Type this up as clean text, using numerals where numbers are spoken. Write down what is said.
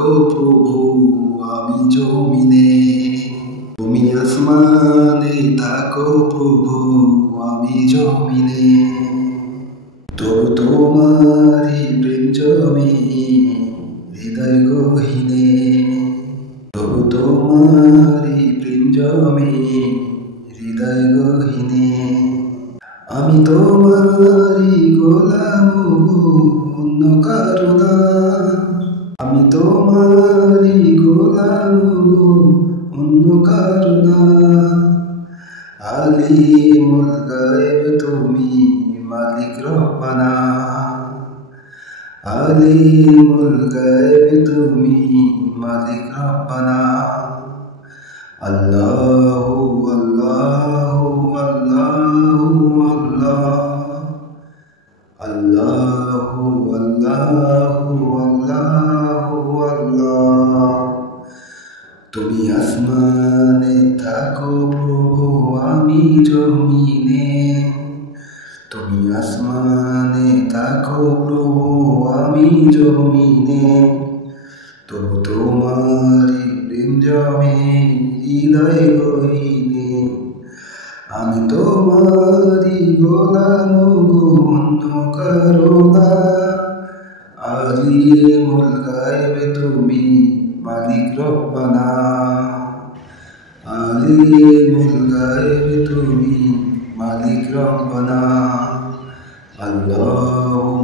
থাকো প্রভু আমি জমিনে, তুমি আসমানে থাকো প্রভু আমি জমিনে। তবু তোমারি প্রেম জমি হৃদয় গহীনে, তবু তোমারি প্রেম জমি হৃদয় গহীনে। আমি তোমারি গোলাম গো অন্য কারো না, আমি তোমারি গোলাম গো অন্য কারো না। আলিমুল গায়ব তুমি মালিক রব্বানা, আলিমুল গায়ব তুমি মালিক রব্বানা। আল্লাহু আল্লাহু আল্লাহু আল্লাহ, আল্লাহু আল্লাহু আল্লাহু আল্লাহ। তুমি আসমানে থাকো প্রভু আমি জমিনে, তুমি আসমানে থাকো প্রভু আমি জমিনে। তবু তোমারি প্রেম জমে হৃদয় গহীনে, আমি তোমারি গোলাম গো অন্য কারো না। আলিমুল গায়ব তুমি মালিক রব্বানা, আলিমুল গায়ব তুমি মালিক রব্বানা। আল্লাহু